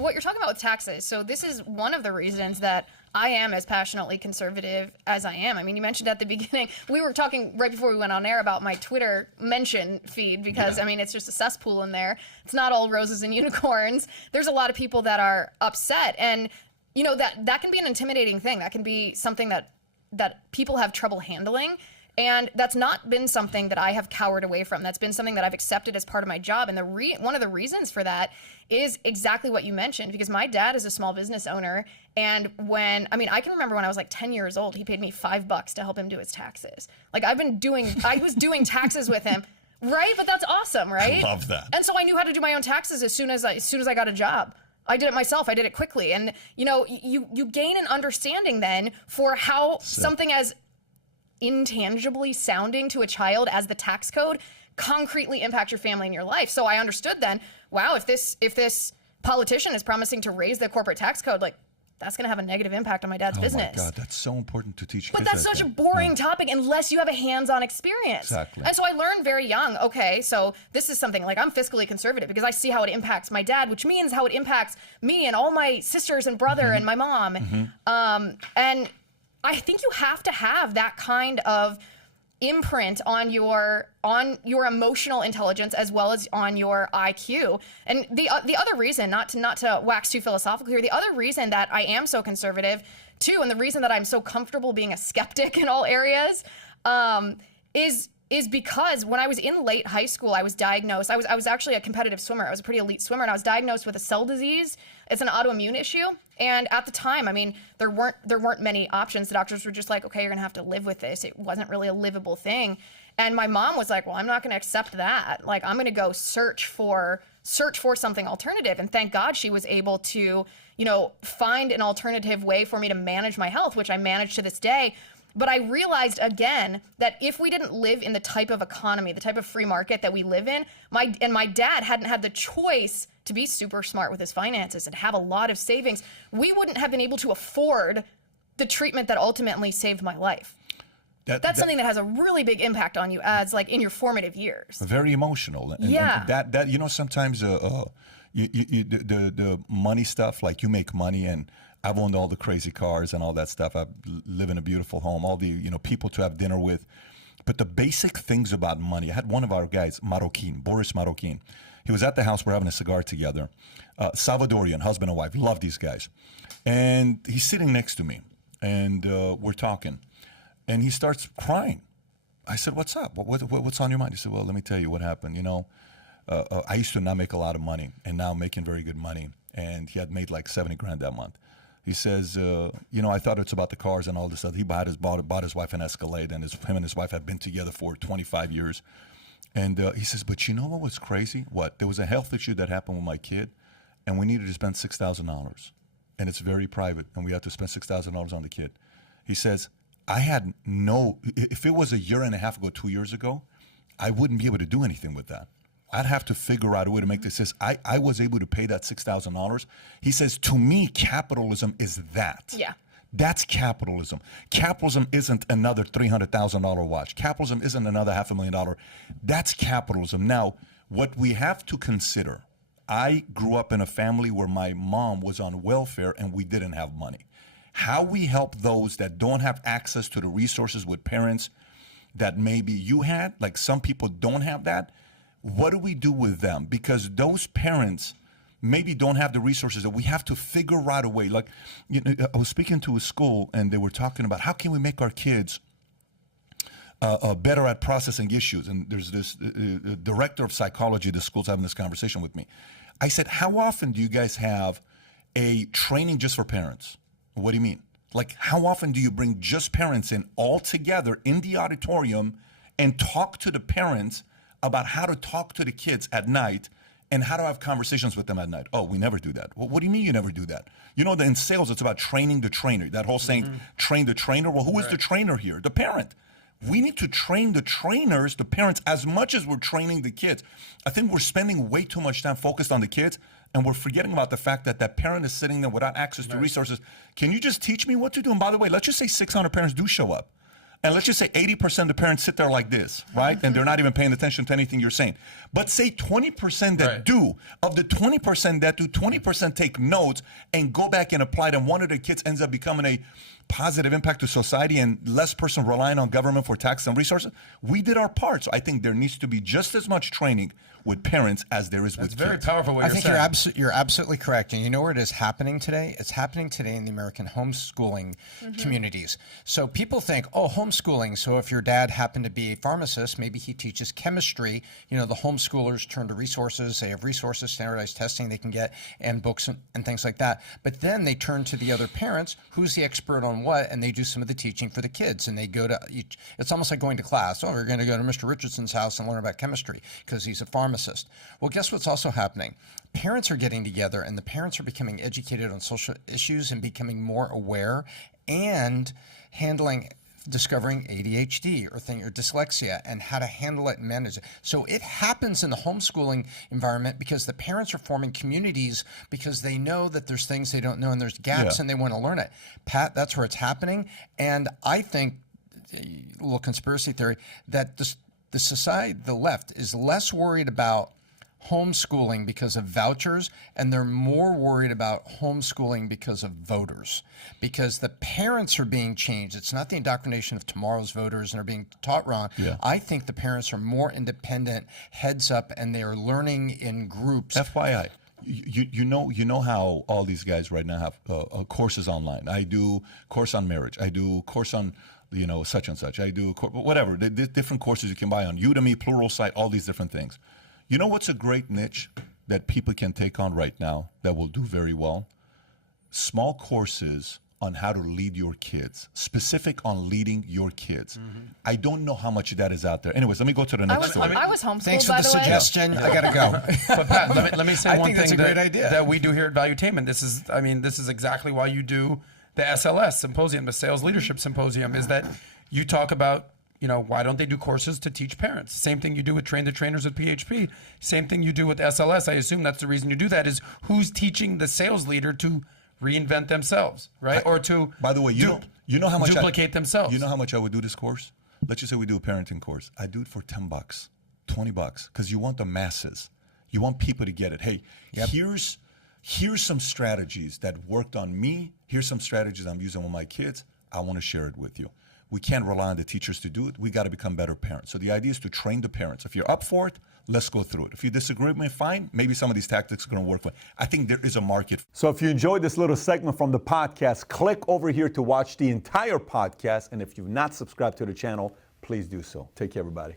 what you're talking about with taxes, so this is one of the reasons that I am as passionately conservative as I am. I mean, you mentioned at the beginning, we were talking right before we went on air about my Twitter mention feed because, I mean, it's just a cesspool in there. It's not all roses and unicorns. There's a lot of people that are upset, and you know, that can be an intimidating thing. That can be something that people have trouble handling. And that's not been something that I have cowered away from. That's been something that I've accepted as part of my job. And one of the reasons for that is exactly what you mentioned, because my dad is a small business owner. And I can remember when I was like 10 years old, he paid me $5 to help him do his taxes. Like I was doing taxes with him. Right? But that's awesome, right? I love that. And so I knew how to do my own taxes as soon as I got a job. I did it myself. I did it quickly. And you know, you gain an understanding then for how something as intangibly sounding to a child as the tax code concretely impact your family and your life. So I understood then, wow, if this politician is promising to raise the corporate tax code, like that's going to have a negative impact on my dad's business. Oh my God, that's so important to teach kids. But that's such a boring topic unless you have a hands-on experience. Exactly. And so I learned very young, okay, so this is something like I'm fiscally conservative because I see how it impacts my dad, which means how it impacts me and all my sisters and brother and my mom. And I think you have to have that kind of imprint on your emotional intelligence as well as on your IQ. And the other reason, not to wax too philosophical here, the other reason that I am so conservative too, and the reason that I'm so comfortable being a skeptic in all areas, is because when I was in late high school, I was diagnosed. I was actually a competitive swimmer. I was a pretty elite swimmer, and I was diagnosed with a cell disease. It's an autoimmune issue. And at the time, I mean, there weren't many options. The doctors were just like, okay, you're gonna have to live with this. It wasn't really a livable thing. And my mom was like, well, I'm not gonna accept that. Like, I'm gonna go search for something alternative. And thank God she was able to, you know, find an alternative way for me to manage my health, which I manage to this day. But I realized again that if we didn't live in the type of economy, the type of free market that we live in, my dad hadn't had the choice to be super smart with his finances and have a lot of savings, we wouldn't have been able to afford the treatment that ultimately saved my life. That's something that has a really big impact on you as like in your formative years. Very emotional. And that you know, sometimes the money stuff, like you make money, and I've owned all the crazy cars and all that stuff. I live in a beautiful home, all the, you know, people to have dinner with. But the basic things about money, I had one of our guys, Boris Marroquin. He was at the house, we're having a cigar together. Salvadorian, husband and wife, love these guys. And he's sitting next to me, and we're talking. And he starts crying. I said, what's up? What's on your mind? He said, well, let me tell you what happened. You know, I used to not make a lot of money, and now I'm making very good money. And he had made like 70 grand that month. He says, you know, I thought it's about the cars and all this stuff. He bought his wife an Escalade, and him and his wife had been together for 25 years. And he says, but you know what was crazy? What? There was a health issue that happened with my kid, and we needed to spend $6,000. And it's very private, and we had to spend $6,000 on the kid. He says, if it was a year and a half ago, 2 years ago, I wouldn't be able to do anything with that. I'd have to figure out a way to make this. He says, I was able to pay that $6,000. He says, to me, capitalism is that. Yeah. That's capitalism. Capitalism isn't another $300,000 watch. Capitalism isn't another $500,000. That's capitalism. Now, what we have to consider, I grew up in a family where my mom was on welfare and we didn't have money. How we help those that don't have access to the resources with parents that maybe you had, like some people don't have that, what do we do with them? Because those parents maybe don't have the resources that we have to figure out a way. Like, you know, I was speaking to a school and they were talking about how can we make our kids better at processing issues. And there's this director of psychology of the school's having this conversation with me. I said, how often do you guys have a training just for parents? What do you mean? Like, how often do you bring just parents in all together in the auditorium and talk to the parents about how to talk to the kids at night and how to have conversations with them at night? Oh, we never do that. Well, what do you mean you never do that? You know that in sales, it's about training the trainer. That whole saying, train the trainer. Well, who is the trainer here? The parent. We need to train the trainers, the parents, as much as we're training the kids. I think we're spending way too much time focused on the kids, and we're forgetting about the fact that that parent is sitting there without access to resources. Can you just teach me what to do? And by the way, let's just say 600 parents do show up. and let's just say 80% of the parents sit there like this, right? And they're not even paying attention to anything you're saying. But say 20% that do, of the 20% that do, 20% take notes and go back and apply them. One of the kids ends up becoming a positive impact to society and less person relying on government for tax and resources. We did our part. So I think there needs to be just as much training with parents as there is with kids. It's very powerful what I you're think saying. you're absolutely correct. And you know where it is happening today? It's happening today in the American homeschooling communities. So people think, oh, homeschooling. So if your dad happened to be a pharmacist, maybe he teaches chemistry. You know, the homeschoolers turn to resources. They have resources, standardized testing they can get, and books and things like that. But then they turn to the other parents, who's the expert on what, and they do some of the teaching for the kids. And they go to each, it's almost like going to class. Oh, we're going to go to Mr. Richardson's house and learn about chemistry because he's a pharmacist. Well, guess what's also happening? Parents are getting together and the parents are becoming educated on social issues and becoming more aware and discovering ADHD or dyslexia and how to handle it and manage it. So it happens in the homeschooling environment because the parents are forming communities because they know that there's things they don't know and there's gaps and they want to learn it. Pat, that's where it's happening. And I think, a little conspiracy theory, that the society, the left, is less worried about homeschooling because of vouchers, and they're more worried about homeschooling because of voters, because the parents are being changed. It's not the indoctrination of tomorrow's voters and are being taught wrong. I think the parents are more independent, heads up, and they are learning in groups. FYI, you know how all these guys right now have courses online. I do course on marriage. I do course on such and such. I do whatever, the different courses you can buy on Udemy, Pluralsight, all these different things. You know what's a great niche that people can take on right now that will do very well? Small courses on how to lead your kids, specific on leading your kids. I don't know how much of that is out there. Anyways, let me go to the next story. I was homeschooled, Thanks for by the the way. suggestion. I gotta go. But Pat, let me say I one think that's thing a great idea. that we do here at Valuetainment. This is exactly why you do the SLS symposium, the Sales Leadership Symposium, is that you talk about, why don't they do courses to teach parents? Same thing you do with Train the Trainers with PHP. Same thing you do with SLS. I assume that's the reason you do that, is who's teaching the sales leader to reinvent themselves, right? Or to, by the way, you know how much duplicate themselves. You know how much I would do this course? Let's just say we do a parenting course. I do it for $10, $20, because you want the masses. You want people to get it. Hey, here's some strategies that worked on me. Here's some strategies I'm using with my kids. I want to share it with you. We can't rely on the teachers to do it. We got to become better parents. So the idea is to train the parents. If you're up for it, let's go through it. If you disagree with me, fine. Maybe some of these tactics are going to work. I think there is a market. So if you enjoyed this little segment from the podcast, click over here to watch the entire podcast. And if you've not subscribed to the channel, please do so. Take care, everybody.